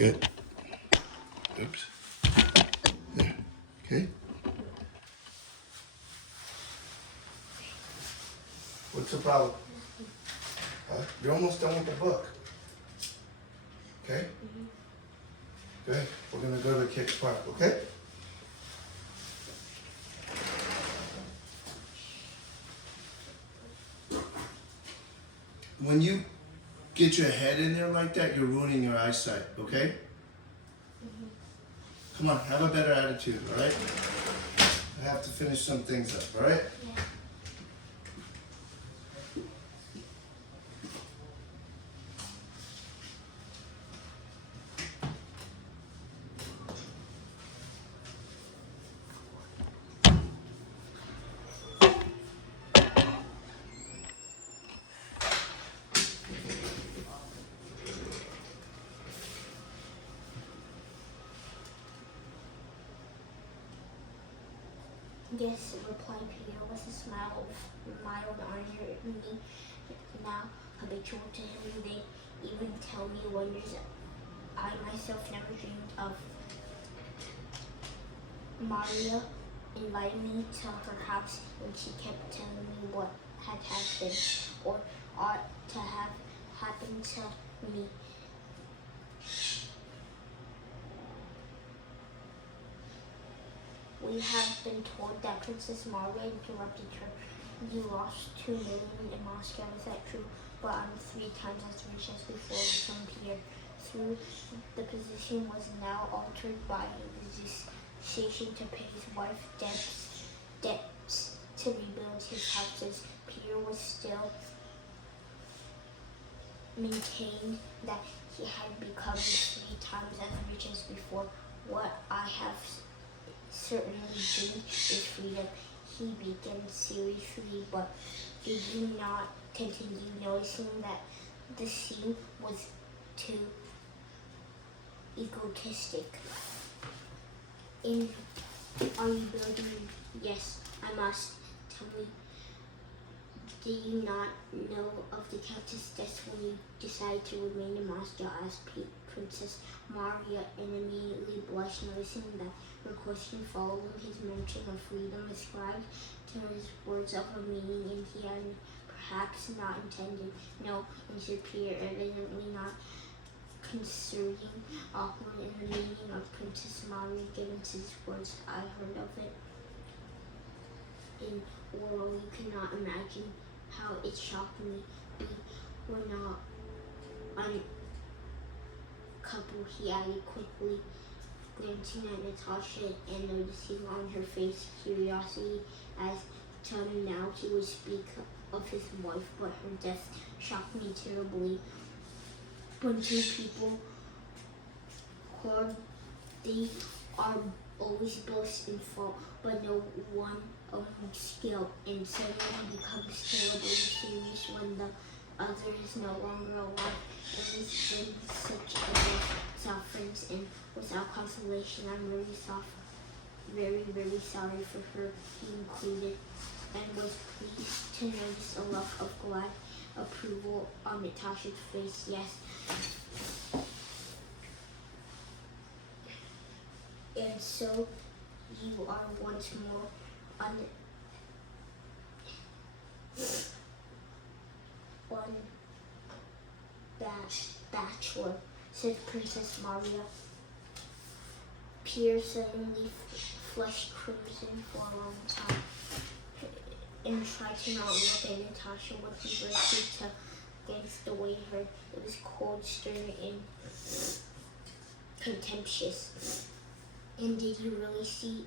Good. Oops. There. Okay. What's the problem? You're almost done with the book. Okay? Good. We're going to go to the kids' park, okay? When you get your head in there like that, you're ruining your eyesight, okay? Come on, have a better attitude, all right? I have to finish some things up, all right? Yeah. Yes, replied Peter with a smile of mild irony. Now habitual to him, they even tell me wonders I myself never dreamed of. Maria invited me to her house, and she kept telling me what had happened or ought to have happened to me. We have been told that Princess Maria interrupted her. You lost 2 million in Moscow, is that true? But I'm 3 times as rich as before, returned Pierre. Through the position was now altered by his decision to pay his wife debts to rebuild his houses. Pierre was still maintained that he had become 3 times as rich as before. What I have certainly dreamed is freedom, he began seriously, but did you not continue, noticing that the scene was too egotistic? Are you building? Yes, I must. Tell me, do you not know of the Countess' death when you decided to remain in Moscow? Asked Princess Maria, and immediately blushed, noticing that her question following his mention of freedom ascribed to his words of a meaning, and he had perhaps not intended. No, answered Pierre, evidently not concerning awkward in the meaning of Princess Maria given to his words. I heard of it in oral. You cannot imagine how it shocked me. We were not a couple, he added quickly, glancing at Natasha and noticing on her face curiosity as to now he would speak of his wife, but her death shocked me terribly. When 2 people quarrel, they are always both in fault, but no one owns guilt, and suddenly becomes terribly serious when the other is no longer alive. And it's been such a death without friends and without consolation. I'm very, very sorry for her, he included, and was pleased to notice a look of glad approval on Natasha's face. Yes. And so you are once more bachelor, said Princess Maria. Pierre suddenly flushed crimson for a long time and tried to not look at Natasha when he rested against the way her. It was cold, stern, and contemptuous. And did you really see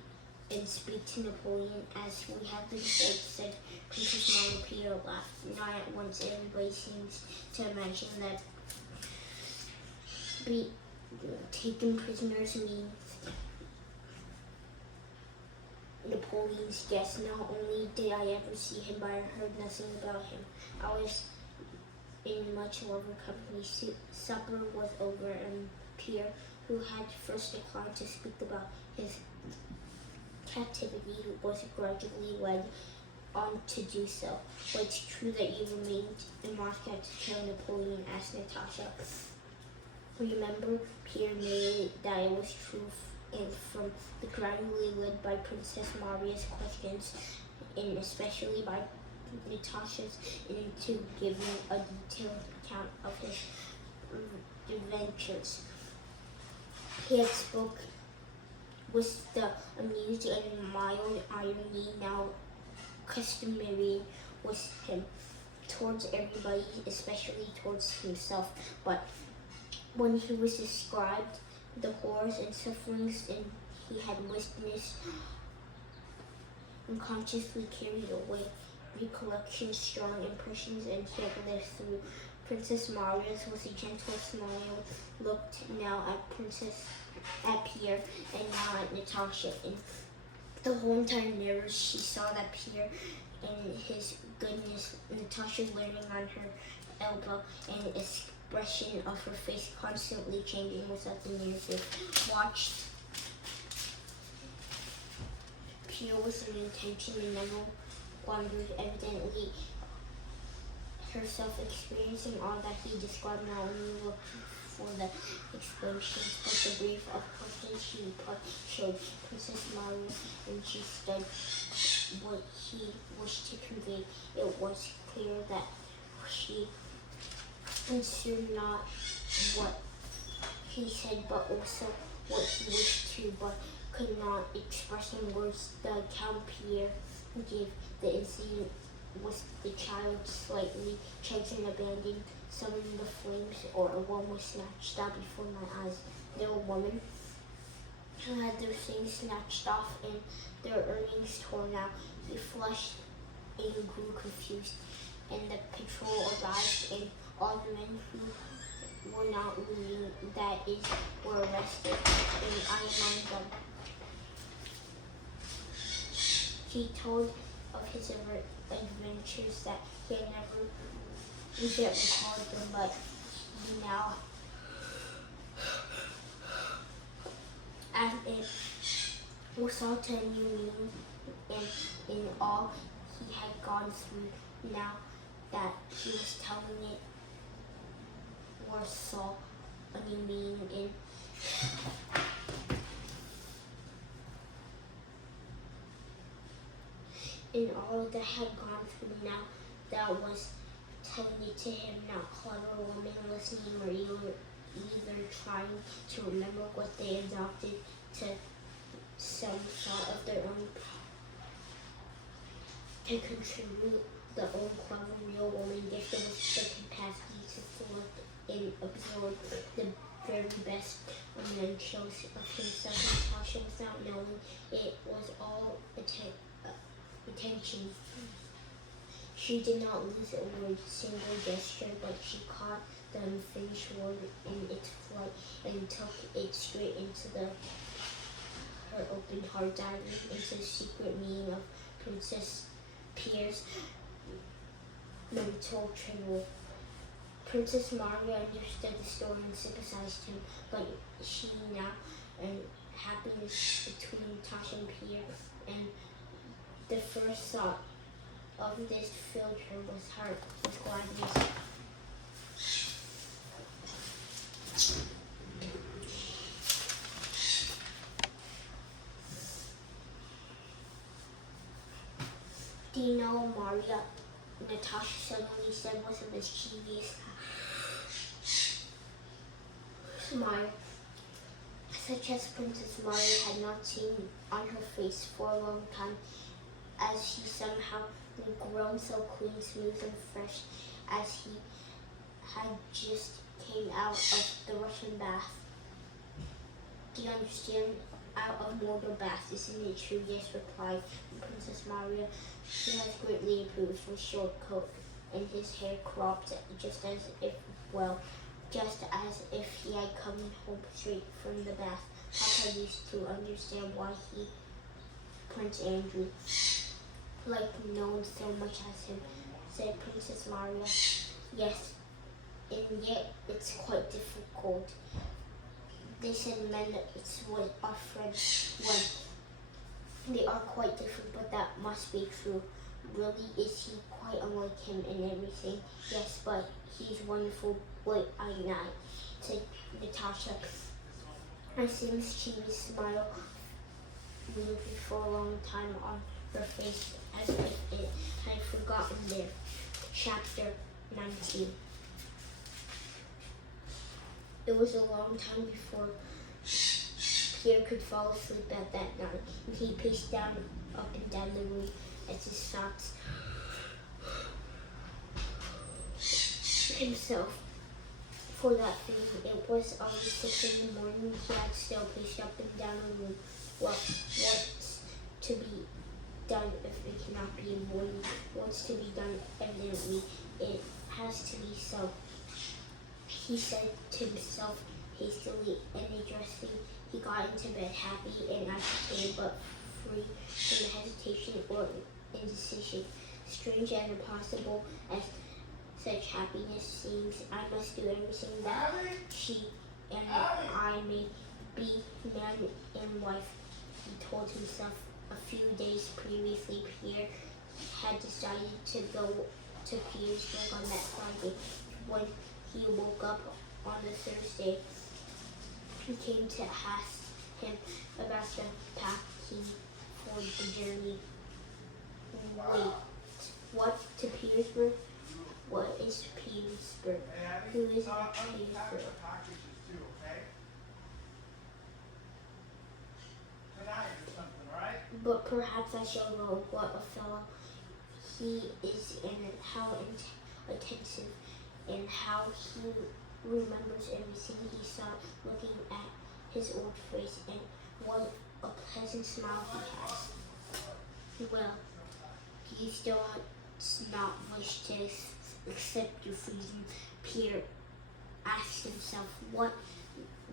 and speak to Napoleon as we have been told, said Princess Maria. Pierre laughed. Not at once. Everybody seems to imagine that be taken prisoners means Napoleon's guest. Not only did I ever see him, but I heard nothing about him. I was in much lover company. Supper was over, and Pierre, who had first declined to speak about his captivity, was gradually led on to do so. But it's true that you remained in Moscow to kill Napoleon, asked Natasha. Remember, Pierre knew that it was true, and from the gradually led by Princess Maria's questions, and especially by Natasha's, into giving a detailed account of his adventures. He had spoke with the amused and mild irony now customary with him towards everybody, especially towards himself. But when he was described the horrors and sufferings and he had witnessed, unconsciously carried away recollections, strong impressions, and he had lived through. Princess Maria's with a gentle smile looked now at Pierre and now at Natasha, and the whole entire mirror she saw that Pierre and his goodness, Natasha leaning on her elbow, and expression of her face constantly changing without the music. Watched Pierre with an intention and never wondered, evidently herself experiencing all that he described, not only looked for the explanations, but the brief of questions she showed Princess Maria, and she stood what he wished to convey. It was clear that she considered not what he said, but also what he wished to, but could not express in words. The account Pierre gave the incident with the child slightly changed and abandoned, summoning the flames, or a woman was snatched out before my eyes. There were women who had their things snatched off and their earrings torn out. He flushed and grew confused, and the patrol arrived, and all the men who were not looting, that is, were arrested, and I among them. He told of his adventures that he had never yet recalled them, but he now, as it was all to a new meaning, and in all he had gone through, now that he was telling it, or saw a new meaning in all that had gone through, now that was telling it to him, not clever women listening or either trying to remember what they adopted to some thought of their own to contribute the own clever real woman gifted with the capacity to select and absorb the very best of men chose of himself and Tasha without knowing it was all attention. She did not lose a word, single gesture, but she caught the unfinished word in its flight and took it straight into her open heart, diving into the secret meaning of Princess Pierre's mental trouble. Princess Maria understood the story and sympathized him, but she now, and happiness between Tasha and Pierre, and the first thought of this filled her with heart, with gladness. Do you know, Maria? Natasha suddenly said with a mischievous smile, such as Princess Maria had not seen on her face for a long time, as she somehow grown so clean, smooth, and fresh, as he had just came out of the Russian bath. Do you understand? Out of mortal bath, isn't it true? Yes, replied Princess Maria. He has greatly improved with short coat and his hair cropped just as if he had come home straight from the bath. Papa used to understand why he, Prince Andrew, liked no one so much as him, said Princess Maria. Yes, and yet it's quite difficult. They said men, it's what our friends want. They are quite different, but that must be true. Really, is he quite unlike him and everything? Yes, but he's wonderful, what I know, said Natasha. I see Miss Chivi's smile lingered for a long time on her face as if it had forgotten there. Chapter 19. It was a long time before Pierre could fall asleep at that night, and he paced up and down the room as his thoughts himself. For that thing, it was always 6 in the morning. He had still paced up and down the room. Well, what's to be done if it cannot be in morning? What's to be done? Evidently, it has to be so, he said to himself hastily, and addressing, he got into bed happy and agitated, but free from hesitation or indecision. Strange and impossible as such happiness seems, I must do everything that she and I may be man and wife, he told himself. A few days previously, Pierre had decided to go to Petersburg on that Friday. When he woke up on the Thursday, he came to ask him about the packing for the journey. Wait, what, to Petersburg? What is Petersburg? Who is Petersburg? But perhaps I shall know what a fellow he is and how attentive and how he remembers everything he saw, looking at his old face, and what a pleasant smile he has. Well, do you still not wish to accept your freedom? Pierre asked himself. What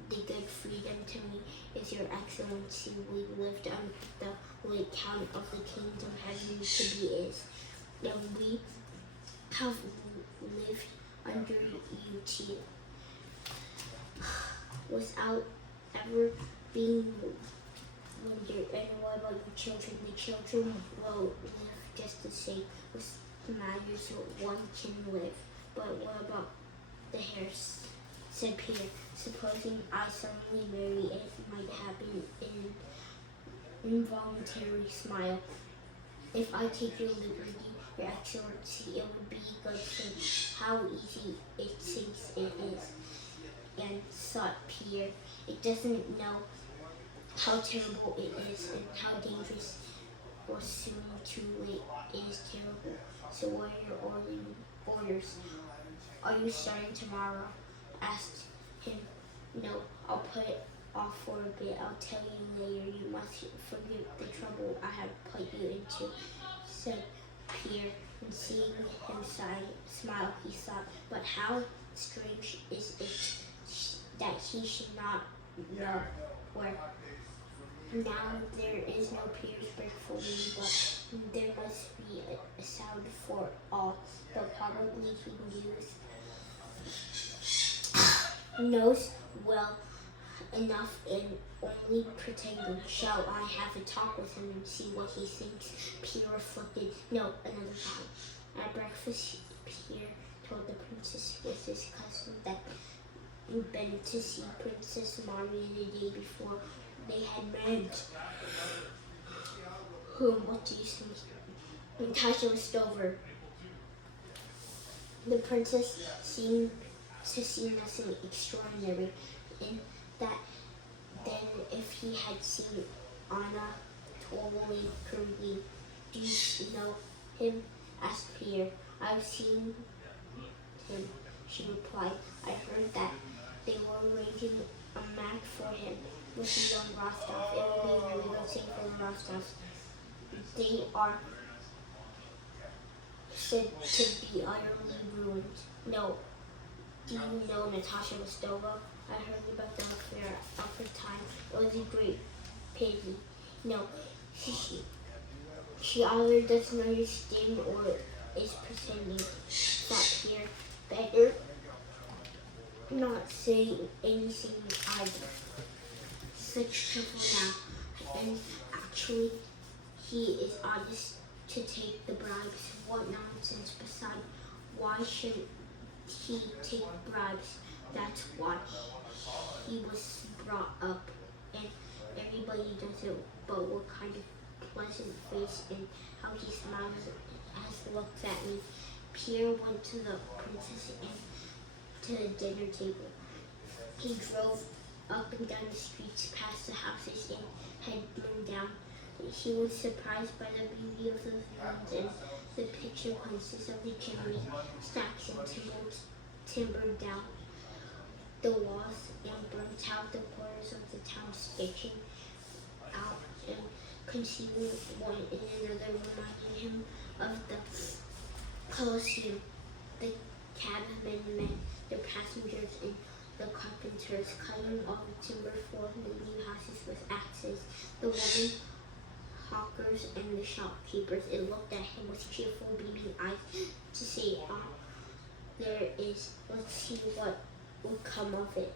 the good freedom to me is, Your Excellency. We lived under the late count of the kingdom heaven to be is, and we have lived under you too, without ever being wondered. And what about your children? The children will live just the same with matters one can live. But what about the heirs? Said Pierre. Supposing I suddenly marry, it might happen in an involuntary smile. If I take your liberty, Your Excellency, it would be good for how easy it seems it is. And thought Pierre, it doesn't know how terrible it is and how dangerous or soon too late it is terrible. So what are your orders? Are you starting tomorrow? Asked him. No, I'll put it off for a bit. I'll tell you later. You must forgive the trouble I have put you into, said Pierre, and seeing him smile, he thought, but how strange is it that he should not know where. Now there is no Petersburg for me, but there must be a sound for all. But probably he knows well enough and only pretending. Shall I have a talk with him and see what he thinks? Pierre reflected. No, another time. At breakfast, Pierre told the princess with his cousin that he'd been to see Princess Maria the day before they had married. What do you think? Natasha was Stover. The princess seemed to see nothing extraordinary in that. Then if he had seen Anna totally curvy. Do you know him? Asked Pierre. I've seen him, she replied. I heard that they were arranging a match for him with the young Rostov. It will be a really good thing for the Rostovs. They are said to be utterly ruined. No. Do you know Natasha Rostova? I heard about the affair of her time. It was a great pity. No, she either doesn't understand or is pretending. Thought Pierre. Better not say anything either. Such trouble now. And actually, he is honest to take the bribes. What nonsense. Besides, why should he take bribes? That's why he was brought up, and everybody does it. But what kind of pleasant face and how he smiles as looks at me. Pierre went to the princess and to the dinner table. He drove up and down the streets, past the houses, and head blown down. He was surprised by the beauty of the lawns and the picture places of the chimney stacks and timbered down the walls and burnt out the corners of the town, sketching out and concealing one in another, reminding him of the Colosseum. The cabmen met the passengers and the carpenters, cutting all the timber for the new houses with axes. The women hawkers and the shopkeepers, it looked at him with cheerful, beaming eyes to say, there is, let's see what will come of it.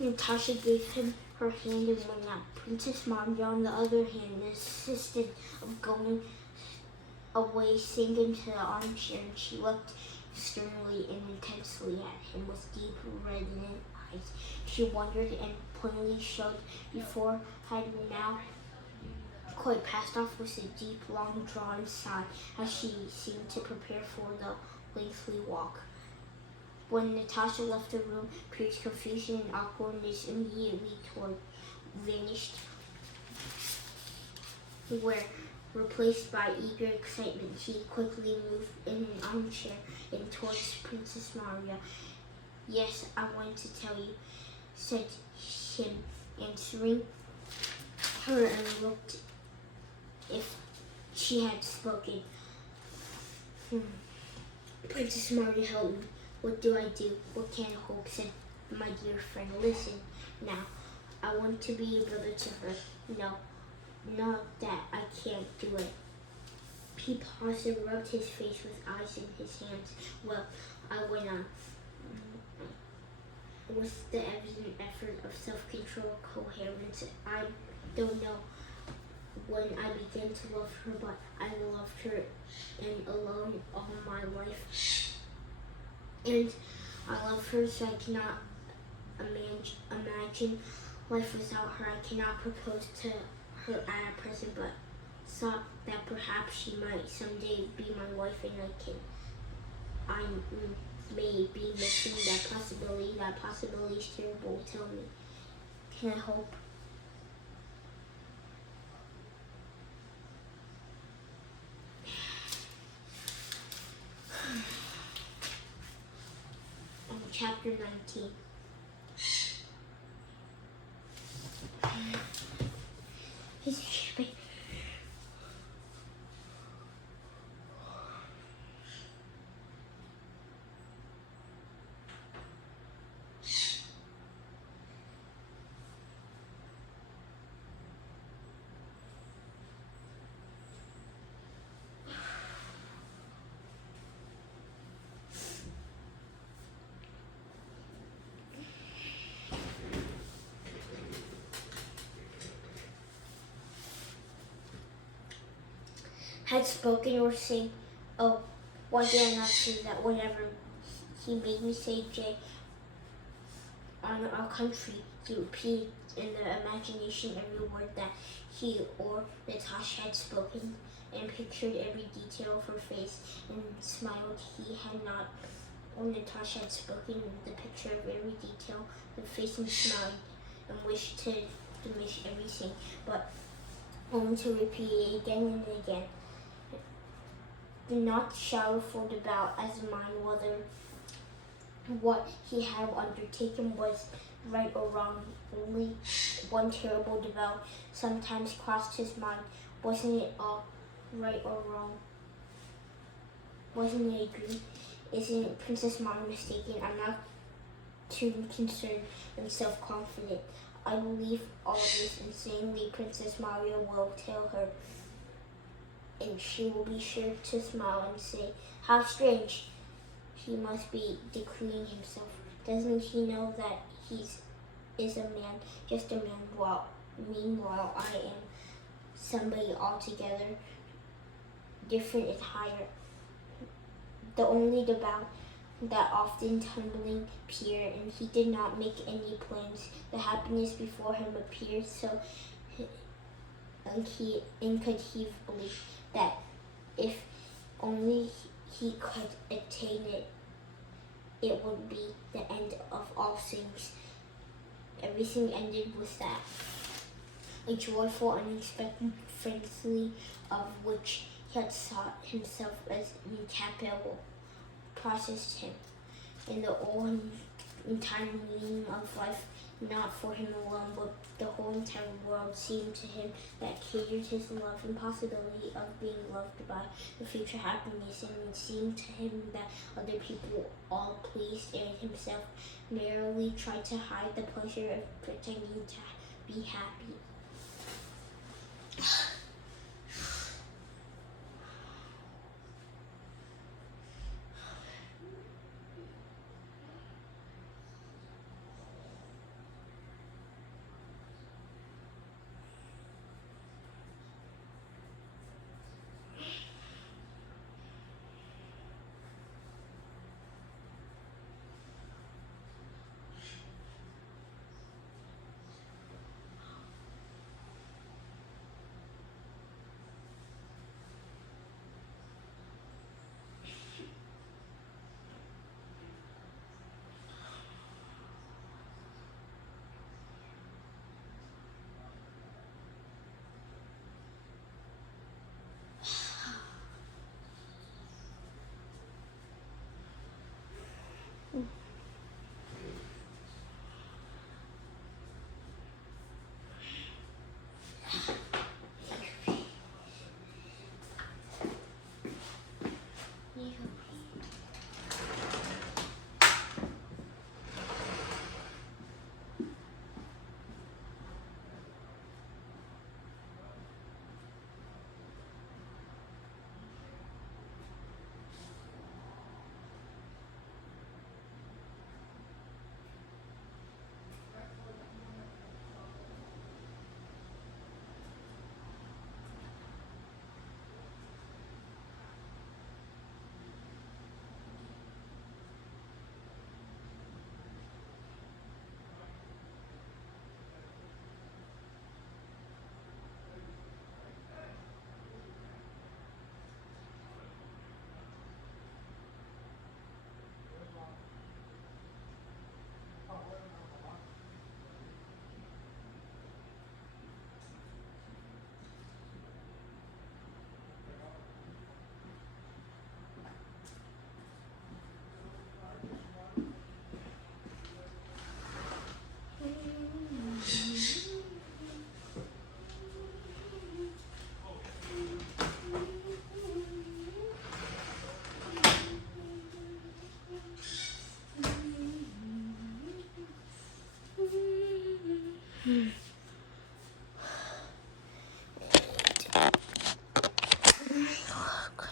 Natasha gave him her hand and went out. Princess Marja, on the other hand, insisted of going away, sank into the armchair, and she looked sternly and intensely at him with deep, reddened eyes. She wondered and plainly showed before had now quite passed off with a deep, long-drawn sigh as she seemed to prepare for the lengthy walk. When Natasha left the room, Pierre's confusion and awkwardness immediately vanished, were replaced by eager excitement. He quickly moved in an armchair and towards Princess Marja. Yes, I wanted to tell you, said him, answering her and looked if she had spoken. Princess Marja, help me. What do I do? What can I hope? Said my dear friend. Listen, now, I want to be a brother to her. No, not that I can't do it. He paused and rubbed his face with eyes in his hands. Well, I went on. With the evident effort of self-control, coherence, I don't know when I began to love her, but I loved her and alone all my life. And I love her, so I cannot imagine life without her. I cannot propose to her at present, but thought that perhaps she might someday be my wife, and I may be missing that possibility. That possibility is terrible. Tell me, can I hope? Chapter 19. His shipping. Had spoken or sing. Oh, why did I not say that? Whenever he made me say J on our country, he repeated in the imagination every word that he or Natasha had spoken, and pictured every detail of her face and smiled. He had not when Natasha had spoken the picture of every detail, the face and smiled and wished to diminish everything, but only to repeat it again and again. Do not shower for the bout as mind whether what he had undertaken was right or wrong. Only one terrible doubt sometimes crossed his mind. Wasn't it all right or wrong? Wasn't it a dream? Isn't Princess Mom mistaken? I'm not too concerned and self-confident. I believe all this insanely Princess Mario will tell her, and she will be sure to smile and say, how strange. He must be decreeing himself. Doesn't he know that is a man, just a man, meanwhile I am somebody altogether different and higher. The only doubt that often tumbling appeared, and he did not make any plans. The happiness before him appeared so inconceivably that if only he could attain it, it would be the end of all things. Everything ended with that. A joyful, unexpected fancy of which he had thought himself as incapable processed him. In the old entire meaning of life, not for him alone, but the whole entire world seemed to him that catered his love and possibility of being loved by the future happiness, and it seemed to him that other people, all pleased, and himself merely tried to hide the pleasure of pretending to be happy.